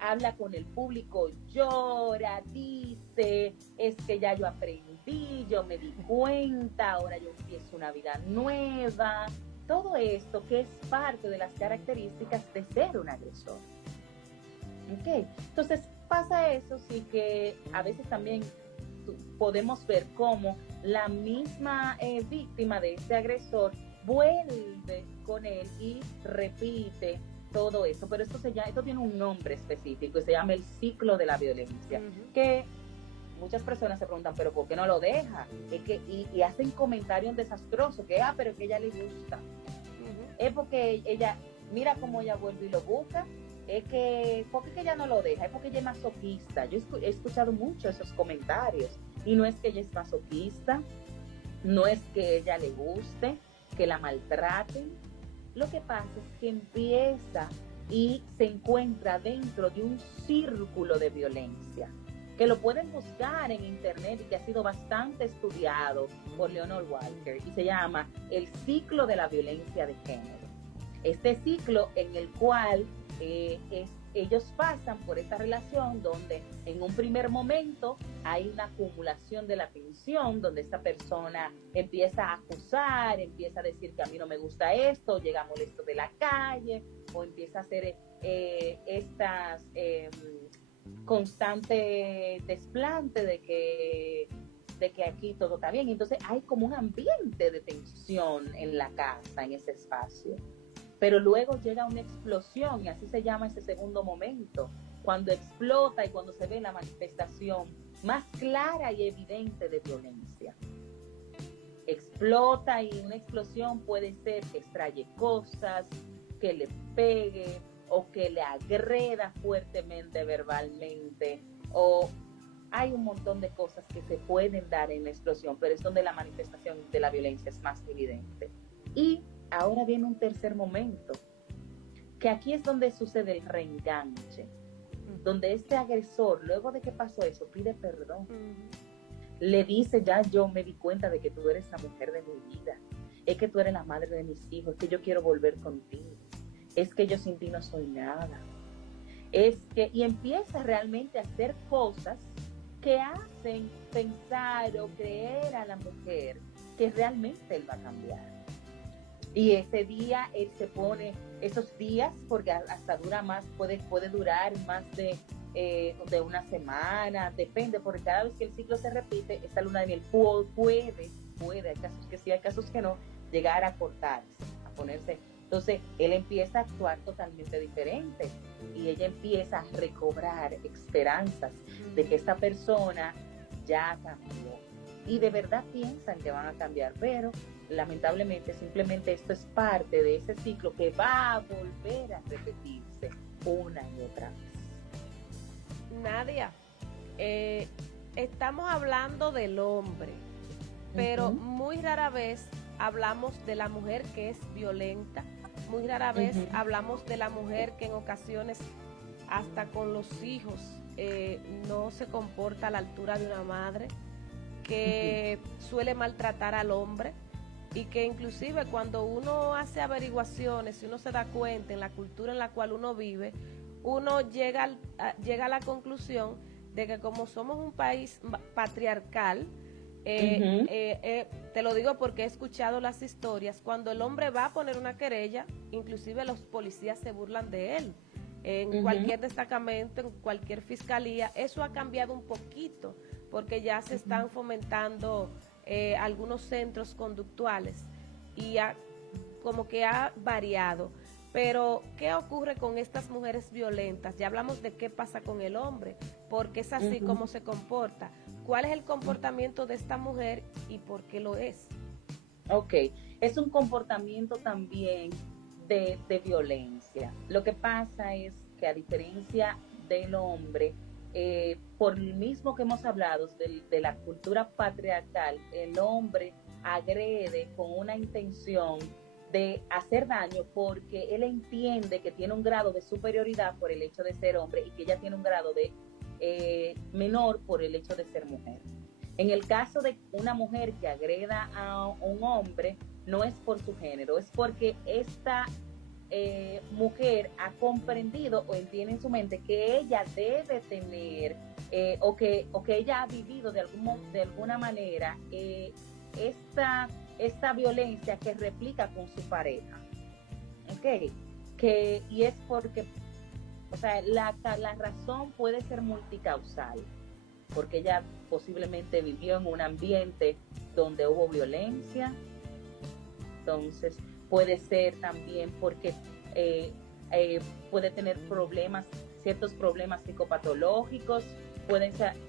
habla con el público, llora, dice, es que ya yo aprendí, yo me di cuenta, ahora yo empiezo una vida nueva. Todo esto que es parte de las características de ser un agresor. ¿Ok? Entonces pasa eso, sí, que a veces también podemos ver cómo la misma víctima de este agresor vuelve con él y repite todo eso, pero esto tiene un nombre específico y se llama el ciclo de la violencia, que muchas personas se preguntan, pero ¿por qué no lo deja? Y hacen comentarios desastrosos, que pero que ella le gusta, es porque ella, mira cómo ella vuelve y lo busca, es que, ¿por qué ella no lo deja? Es porque ella es masoquista. Yo he escuchado mucho esos comentarios, y no es que ella es masoquista, no es que ella le guste, que la maltraten. Lo que pasa es que empieza y se encuentra dentro de un círculo de violencia, que lo pueden buscar en internet y que ha sido bastante estudiado por Leonard Walker, y se llama el ciclo de la violencia de género. Este ciclo en el cual ellos pasan por esta relación donde en un primer momento hay una acumulación de la tensión, donde esta persona empieza a acusar, empieza a decir que a mí no me gusta esto, llega molesto de la calle, o empieza a hacer estas constante desplante de que aquí todo está bien. Entonces hay como un ambiente de tensión en la casa, en ese espacio. Pero luego llega una explosión, y así se llama ese segundo momento, cuando explota y cuando se ve la manifestación más clara y evidente de violencia. Explota, y una explosión puede ser que extraye cosas, que le pegue, o que le agreda fuertemente verbalmente, o hay un montón de cosas que se pueden dar en la explosión, pero es donde la manifestación de la violencia es más evidente. Y ahora viene un tercer momento, que aquí es donde sucede el reenganche, donde este agresor, luego de que pasó eso, pide perdón. Le dice, ya yo me di cuenta de que tú eres la mujer de mi vida, es que tú eres la madre de mis hijos, es que yo quiero volver contigo, es que yo sin ti no soy nada. Y empieza realmente a hacer cosas que hacen pensar o creer a la mujer que realmente él va a cambiar. Y ese día él se pone, esos días, porque hasta dura más, puede durar más de una semana, depende, porque cada vez que el ciclo se repite, esta luna de miel puede, hay casos que sí, hay casos que no, llegar a cortarse, a ponerse. Entonces él empieza a actuar totalmente diferente, y ella empieza a recobrar esperanzas de que esta persona ya cambió, y de verdad piensan que van a cambiar, pero lamentablemente simplemente esto es parte de ese ciclo que va a volver a repetirse una y otra vez. Nadia, estamos hablando del hombre, pero muy rara vez hablamos de la mujer que es violenta, muy rara vez hablamos de la mujer que en ocasiones hasta con los hijos no se comporta a la altura de una madre, que suele maltratar al hombre, y que inclusive cuando uno hace averiguaciones y uno se da cuenta en la cultura en la cual uno vive, uno llega a la conclusión de que como somos un país patriarcal, te lo digo porque he escuchado las historias, cuando el hombre va a poner una querella, inclusive los policías se burlan de él. En cualquier destacamento, en cualquier fiscalía, eso ha cambiado un poquito, porque ya se están fomentando algunos centros conductuales, y como que ha variado. Pero, ¿qué ocurre con estas mujeres violentas? Ya hablamos de qué pasa con el hombre, porque es así como se comporta. ¿Cuál es el comportamiento de esta mujer y por qué lo es? Ok, es un comportamiento también de violencia. Lo que pasa es que, a diferencia del hombre, por lo mismo que hemos hablado de la cultura patriarcal, el hombre agrede con una intención de hacer daño, porque él entiende que tiene un grado de superioridad por el hecho de ser hombre, y que ella tiene un grado de menor por el hecho de ser mujer. En el caso de una mujer que agreda a un hombre, no es por su género, es porque esta mujer ha comprendido o entiende en su mente que ella debe tener o que ella ha vivido de alguna manera esta violencia que replica con su pareja. ¿Ok? Y es porque, o sea, la razón puede ser multicausal, porque ella posiblemente vivió en un ambiente donde hubo violencia. Entonces puede ser también porque puede tener ciertos problemas psicopatológicos,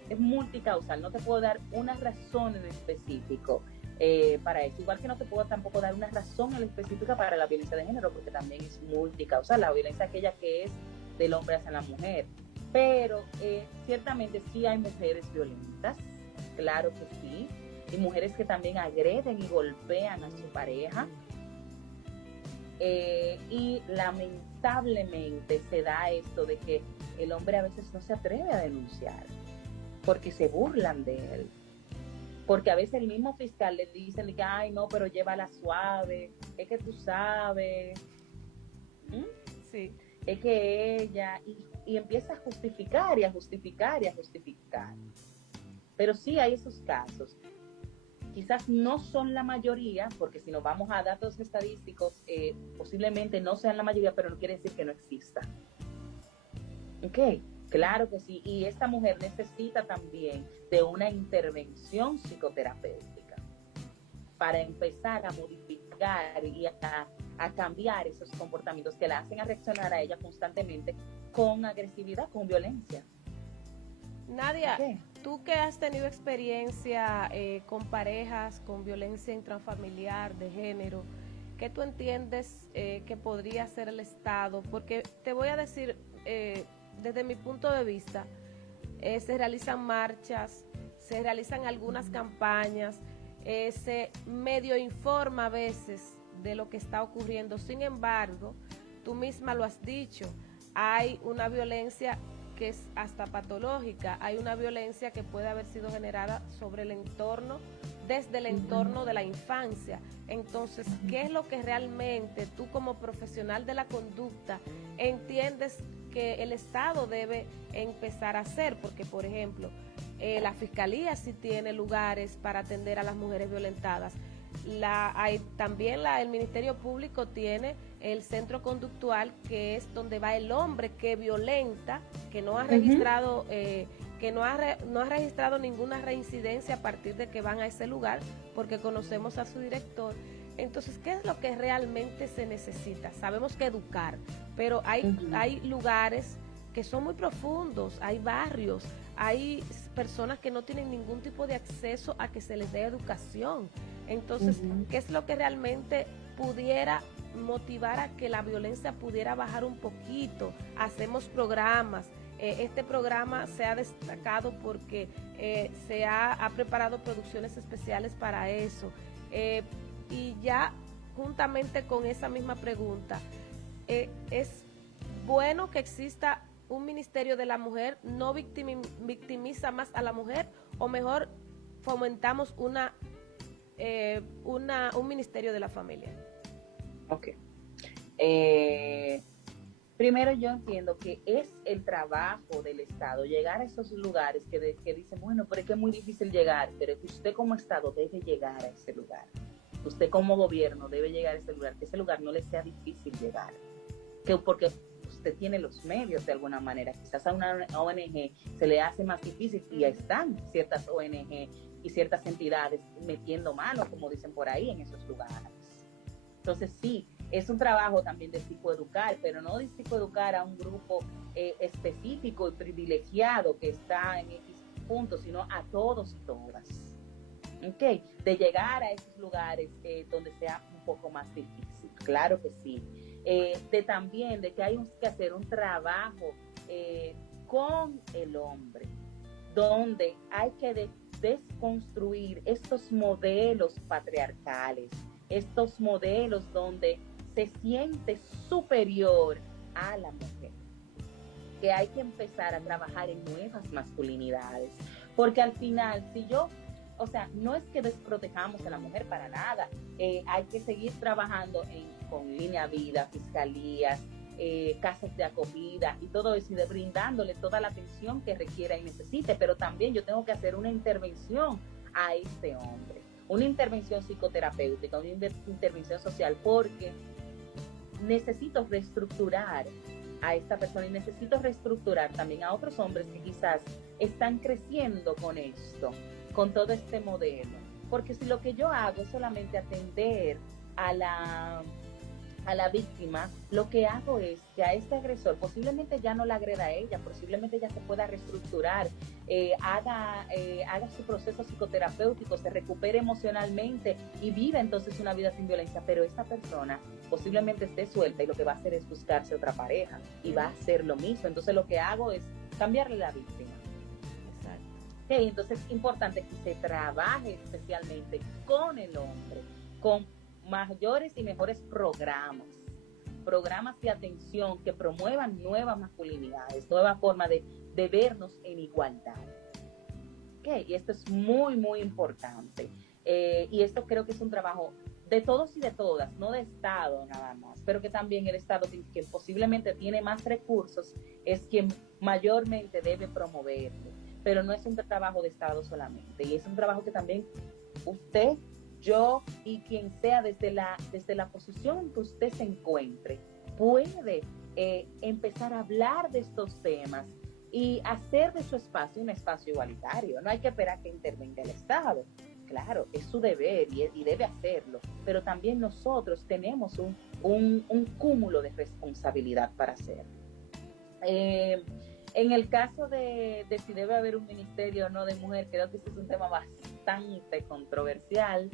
es multicausal. No te puedo dar una razón en específico para eso, igual que no te puedo tampoco dar una razón en específica para la violencia de género, porque también es multicausal, la violencia aquella que es del hombre hacia la mujer. Pero ciertamente sí hay mujeres violentas, claro que sí, y mujeres que también agreden y golpean a su pareja, y lamentablemente se da esto de que el hombre a veces no se atreve a denunciar porque se burlan de él, porque a veces el mismo fiscal le dice que ay no, pero llévala suave, es que tú sabes. Sí. Es que ella, y empieza a justificar y a justificar y a justificar. Pero sí hay esos casos. Quizás no son la mayoría, porque si nos vamos a datos estadísticos, posiblemente no sean la mayoría, pero no quiere decir que no existan. Ok, claro que sí. Y esta mujer necesita también de una intervención psicoterapéutica para empezar a modificar y a cambiar esos comportamientos que la hacen a reaccionar a ella constantemente con agresividad, con violencia. Nadia, tú que has tenido experiencia con parejas con violencia intrafamiliar, de género, ¿qué tú entiendes que podría hacer el Estado? Porque te voy a decir, desde mi punto de vista, se realizan marchas, se realizan algunas campañas, se medio informa a veces de lo que está ocurriendo. Sin embargo, tú misma lo has dicho, hay una violencia que es hasta patológica, hay una violencia que puede haber sido generada sobre el entorno, desde el entorno de la infancia. Entonces, ¿qué es lo que realmente tú como profesional de la conducta entiendes que el Estado debe empezar a hacer? Porque, por ejemplo, la Fiscalía sí tiene lugares para atender a las mujeres violentadas. El Ministerio Público tiene el centro conductual, que es donde va el hombre que violenta, que no ha registrado no ha registrado ninguna reincidencia a partir de que van a ese lugar, porque conocemos a su director. Entonces, ¿qué es lo que realmente se necesita? Sabemos que educar, pero hay lugares que son muy profundos, hay barrios, hay personas que no tienen ningún tipo de acceso a que se les dé educación. Entonces, ¿qué es lo que realmente pudiera motivar a que la violencia pudiera bajar un poquito? Hacemos programas. Este programa se ha destacado porque se ha preparado producciones especiales para eso. Y ya, juntamente con esa misma pregunta, ¿es bueno que exista un Ministerio de la Mujer? ¿No victimiza más a la mujer? ¿O mejor fomentamos un Ministerio de la Familia? Ok. Primero, yo entiendo que es el trabajo del Estado llegar a esos lugares que dicen, bueno, pero es que es muy difícil llegar, pero que usted como Estado debe llegar a ese lugar. Usted como gobierno debe llegar a ese lugar, que ese lugar no le sea difícil llegar. Porque usted tiene los medios de alguna manera. Quizás a una ONG se le hace más difícil, y están ciertas ONG y ciertas entidades metiendo mano, como dicen por ahí, en esos lugares. Entonces sí, es un trabajo también de psicoeducar, pero no de psicoeducar a un grupo específico y privilegiado que está en X puntos, sino a todos y todas. ¿Okay? De llegar a esos lugares donde sea un poco más difícil, claro que sí. También de que hay que hacer un trabajo con el hombre, donde hay que desconstruir estos modelos patriarcales, estos modelos donde se siente superior a la mujer, que hay que empezar a trabajar en nuevas masculinidades, porque al final, no es que desprotejamos a la mujer para nada, hay que seguir trabajando con Línea Vida, fiscalías, casas de acogida y todo eso, y de brindándole toda la atención que requiera y necesite, pero también yo tengo que hacer una intervención a este hombre, una intervención psicoterapéutica, una intervención social, porque necesito reestructurar a esta persona y necesito reestructurar también a otros hombres que quizás están creciendo con esto, con todo este modelo. Porque si lo que yo hago es solamente atender a la víctima, lo que hago es que a este agresor posiblemente ya no la agreda a ella, posiblemente ya se pueda reestructurar, haga su proceso psicoterapéutico, se recupere emocionalmente y viva entonces una vida sin violencia, pero esta persona posiblemente esté suelta y lo que va a hacer es buscarse otra pareja y va a hacer lo mismo. Entonces lo que hago es cambiarle la víctima. Exacto. Okay, entonces es importante que se trabaje especialmente con el hombre, con mayores y mejores programas de atención que promuevan nuevas masculinidades, nuevas formas de vernos en igualdad. Okay, y esto es muy, muy importante. Y esto creo que es un trabajo de todos y de todas, no de Estado nada más, pero que también el Estado, que posiblemente tiene más recursos, es quien mayormente debe promoverlo. Pero no es un trabajo de Estado solamente, y es un trabajo que también usted, yo y quien sea desde la posición en que usted se encuentre puede empezar a hablar de estos temas y hacer de su espacio un espacio igualitario. No hay que esperar que intervenga el Estado. Claro, es su deber y debe hacerlo, pero también nosotros tenemos un cúmulo de responsabilidad para hacerlo. En el caso de si debe haber un ministerio o no de mujer, creo que este es un tema bastante controversial.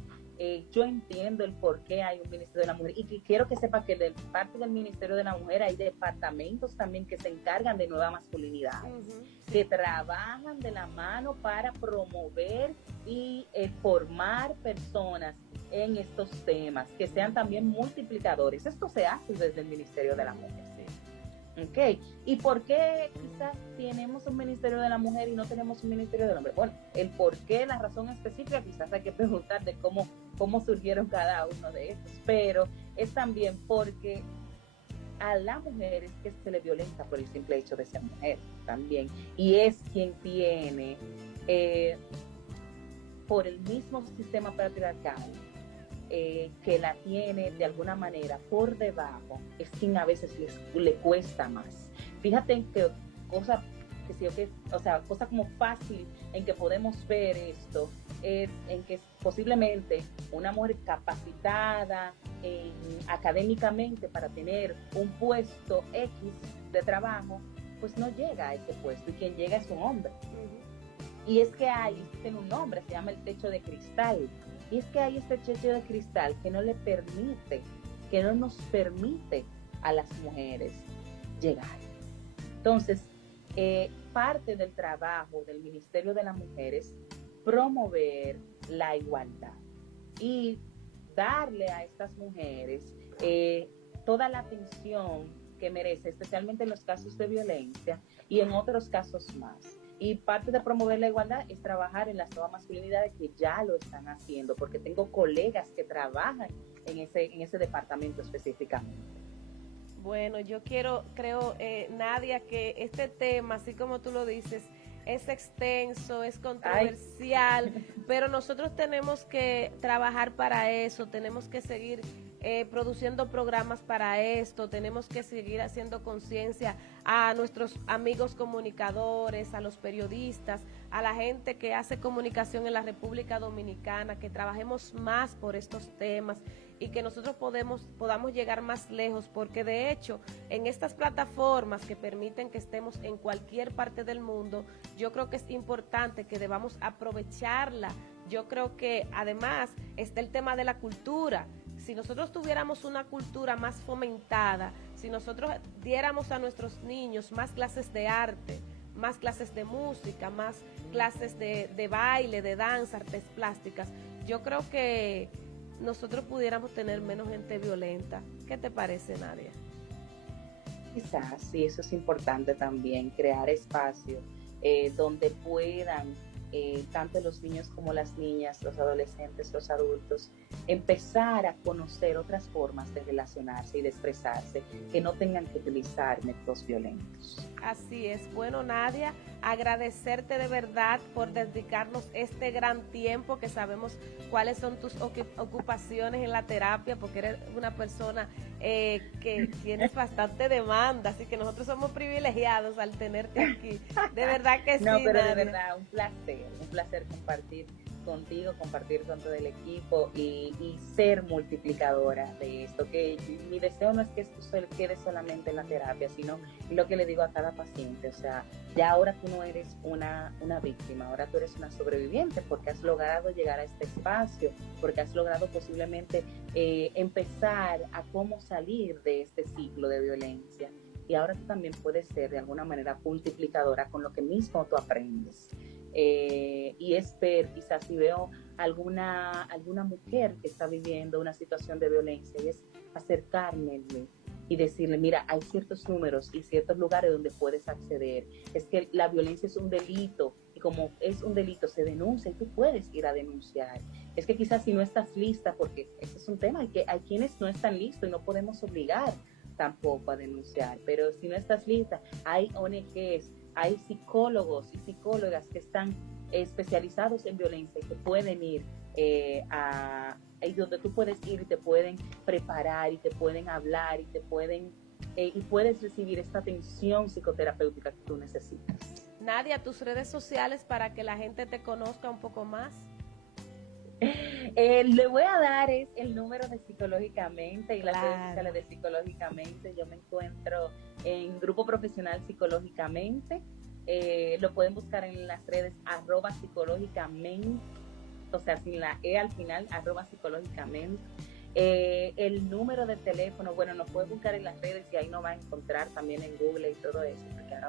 Yo entiendo el por qué hay un Ministerio de la Mujer y quiero que sepa que de parte del Ministerio de la Mujer hay departamentos también que se encargan de nuevas masculinidades, que trabajan de la mano para promover y formar personas en estos temas, que sean también multiplicadores. Esto se hace desde el Ministerio de la Mujer. Okay. ¿Y por qué quizás tenemos un Ministerio de la Mujer y no tenemos un Ministerio del Hombre? Bueno, el por qué, la razón específica, quizás hay que preguntar de cómo surgieron cada uno de estos, pero es también porque a la mujer es que se le violenta por el simple hecho de ser mujer también, y es quien tiene, por el mismo sistema patriarcal, que la tiene de alguna manera por debajo, es quien a veces le cuesta más. Fíjate que cosa como fácil en que podemos ver esto es en que posiblemente una mujer capacitada académicamente para tener un puesto X de trabajo, pues no llega a ese puesto, y quien llega es un hombre. Y es que tiene un nombre, se llama el techo de cristal. Y es que hay este techo de cristal que no nos permite a las mujeres llegar. Entonces, parte del trabajo del Ministerio de la Mujer es promover la igualdad y darle a estas mujeres toda la atención que merece, especialmente en los casos de violencia y en otros casos más. Y parte de promover la igualdad es trabajar en las nuevas masculinidades que ya lo están haciendo, porque tengo colegas que trabajan en ese departamento específicamente. Bueno, yo creo, Nadia, que este tema, así como tú lo dices, es extenso, es controversial, pero nosotros tenemos que trabajar para eso, tenemos que seguir produciendo programas para esto, tenemos que seguir haciendo conciencia a nuestros amigos comunicadores, a los periodistas, a la gente que hace comunicación en la República Dominicana, que trabajemos más por estos temas y que nosotros podamos llegar más lejos, porque de hecho en estas plataformas que permiten que estemos en cualquier parte del mundo, yo creo que es importante que debamos aprovecharla. Yo creo que además está el tema de la cultura. Si nosotros tuviéramos una cultura más fomentada, si nosotros diéramos a nuestros niños más clases de arte, más clases de música, más clases de baile, de danza, artes plásticas, yo creo que nosotros pudiéramos tener menos gente violenta. ¿Qué te parece, Nadia? Quizás, sí, eso es importante también, crear espacios donde puedan tanto los niños como las niñas, los adolescentes, los adultos, empezar a conocer otras formas de relacionarse y de expresarse que no tengan que utilizar métodos violentos. Así es. Bueno, Nadia, agradecerte de verdad por dedicarnos este gran tiempo, que sabemos cuáles son tus ocupaciones en la terapia, porque eres una persona que tienes bastante demanda, así que nosotros somos privilegiados al tenerte aquí. De verdad que no, sí, pero Nadia. de verdad, un placer compartir contigo, compartir con todo el equipo y ser multiplicadora de esto, que mi deseo no es que esto quede solamente en la terapia, sino lo que le digo a cada paciente, o sea, ya ahora tú no eres una víctima, ahora tú eres una sobreviviente porque has logrado llegar a este espacio, porque has logrado posiblemente empezar a cómo salir de este ciclo de violencia. Y ahora tú también puedes ser de alguna manera multiplicadora con lo que mismo tú aprendes. Y es ver, quizás si veo alguna mujer que está viviendo una situación de violencia, y es acercarme y decirle, mira, hay ciertos números y ciertos lugares donde puedes acceder. Es que la violencia es un delito y como es un delito se denuncia y tú puedes ir a denunciar. Es que quizás si no estás lista, porque ese es un tema, hay quienes no están listos y no podemos obligar tampoco a denunciar, pero si no estás lista, hay ONGs, hay psicólogos y psicólogas que están especializados en violencia y que pueden ir ahí donde tú puedes ir y te pueden preparar y te pueden hablar y te pueden y puedes recibir esta atención psicoterapéutica que tú necesitas. Nadia, tus redes sociales para que la gente te conozca un poco más. Le voy a dar es el número de Psicológicamente y las redes sociales de Psicológicamente. Yo me encuentro en Grupo Profesional Psicológicamente. Lo pueden buscar en las redes @psicológicamente, o sea, sin la E al final, @psicológicamente. El número de teléfono, bueno, nos pueden buscar en las redes y ahí nos va a encontrar también en Google y todo eso, porque ahora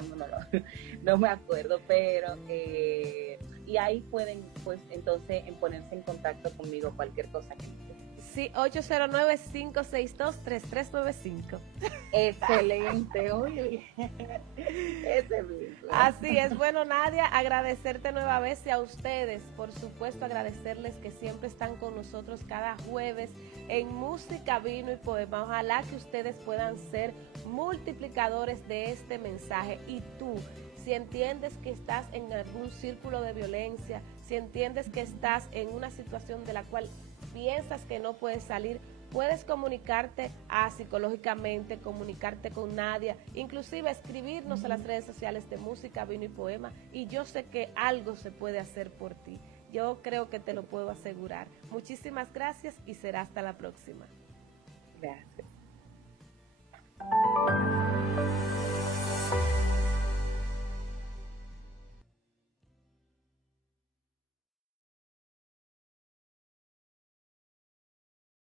no me acuerdo, pero y ahí pueden pues entonces ponerse en contacto conmigo cualquier cosa que necesiten. Sí, 809-562-3395. Excelente, oye. Ese mismo. Así es. Bueno, Nadia, agradecerte nueva vez y a ustedes, por supuesto, agradecerles que siempre están con nosotros cada jueves en Música, Vino y Poema. Ojalá que ustedes puedan ser multiplicadores de este mensaje. Y tú, si entiendes que estás en algún círculo de violencia, si entiendes que estás en una situación de la cual piensas que no puedes salir, puedes comunicarte Psicológicamente, comunicarte con Nadia, inclusive escribirnos a las redes sociales de Música, Vino y Poema, y yo sé que algo se puede hacer por ti. Yo creo que te lo puedo asegurar. Muchísimas gracias y será hasta la próxima. Gracias.